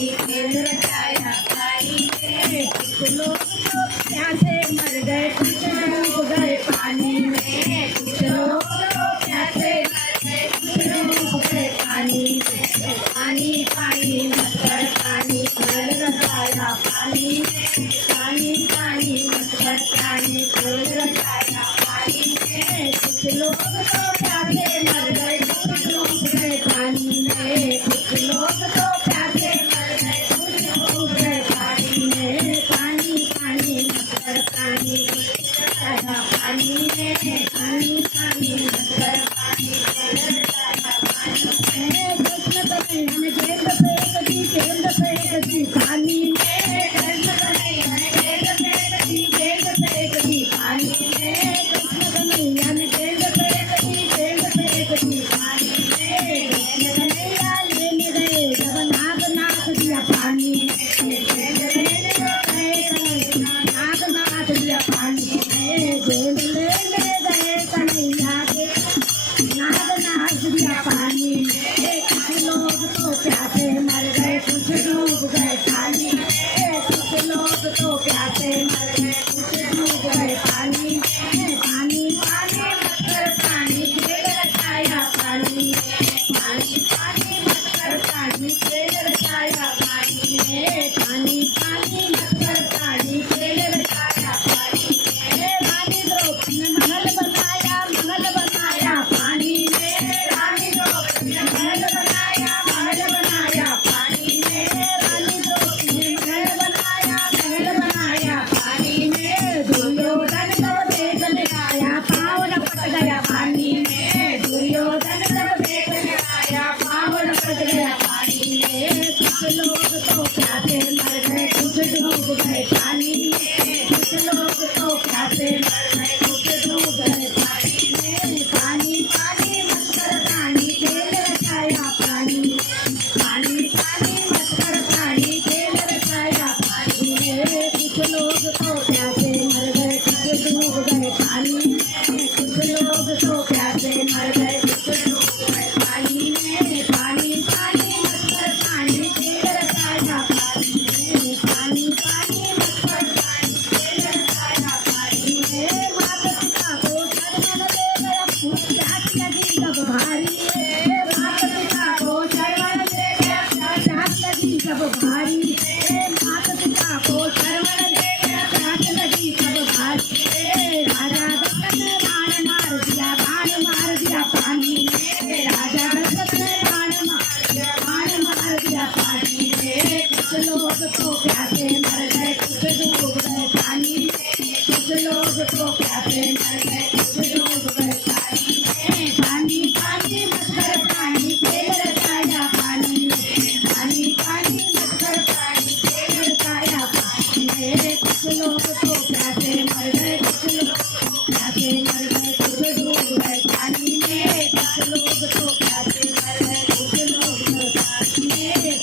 खेल रचाया पानी में, कुछ लोग तो प्यासे मर गए, कुछ डूब गए पानी में, कुछ लोग तो प्यासे मर गए, कुछ डूब गए पानी में। पानी पानी मत कर पानी, खेल रचाया पानी में, पानी पानी मत कर पानी, खेल रचाया पानी में, कुछ लोग तो प्यासे मर गए, कुछ डूब गए पानी में, कुछ लोग तो प्यासे मर गए, कुछ डूब गए पानी में। पानी पानी मत कर पानी, खेल रचाया पानी में, पानी पानी मत कर पानी, खेल रचाया पानी में। कृष्ण कन्हैया गेंद फेंक दी, गेंद फेंक दी पानी में, कृष्ण कन्हैया गेंद फेंक दी, गेंद फेंक दी पानी में, कृष्ण कन्हैया ने गेंद फेंक दी, गेंद फेंक दी पानी में। कृष्ण कन्हैया लेने गए जब नाग नाथ दिया पानी में, गेंद लेने गए नाग नाथ दिया पानी में, गेंद लेने गए कन्हैया के नाग नाथ दिया पानी में। कुछ लोग तो प्यासे मर गए, कुछ डूब गए पानी में, कुछ लोग तो प्यासे मर गए, कुछ डूब गए पानी में। पानी पानी मत कर पानी, खेल रचाया पानी में, पानी पानी मत कर पानी, खेल रचाया पानी में, पानी पानी मत कर पानी, खेल रचाया पानी में। रानी द्रौपदी ने महल बनाया, महल बनाया पानी में, रानी द्रौपदी ने महल बनाया, महल बनाया पानी में, रानी द्रौपदी ने महल बनाया, महल बनाया पानी में। दुर्योधन तब देखने आया, पाँव लपट गया पानी में, दुर्योधन तब देखने आया, पाँव लपट गया पानी में। कुछ लोग तो प्यासे मर गए, कुछ डूब गए पानी में, कुछ लोग तो प्यासे मर गए, कुछ डूब गए पानी में। पानी पानी मत कर पानी, खेल रचाया पानी में, पानी पानी मत कर पानी, खेल रचाया पानी में। कुछ लोग तो प्यासे मर गए, कुछ डूब गए पानी में, कुछ लोग तो प्यासे मर गए, कुछ डूब गए पानी में। पानी पानी मत कर पानी, खेल रचाया पानी में, पानी पानी मत कर पानी, खेल रचाया पानी में। माता पिता को शरण दे गया, प्यास लगी जब भारी, माता पिता को शरण दे गया, प्यास लगी जब भारी, माता पिता को शरण दे गया, प्यास लगी जब भारी। राजा दशरथ ने बाण मार दिया, बाण मार दिया पानी में, राजा दशरथ ने बाण मार दिया, बाण मार दिया पानी में। कुछ लोग तो प्यासे मर गए, कुछ डूब गए पानी में, कुछ लोग तो प्यासे मर गए, कुछ डूब गए पानी में। पानी पानी मत कर पानी, खेल रचाया पानी में, पानी पानी मत कर पानी, खेल रचाया पानी में। कुछ लोग तो प्यासे मर गए, कुछ लोग प्यासे मर गए, कुछ डूब गए पानी में, कुछ लोग तो प्यासे मर गए, कुछ डूब गए पानी में।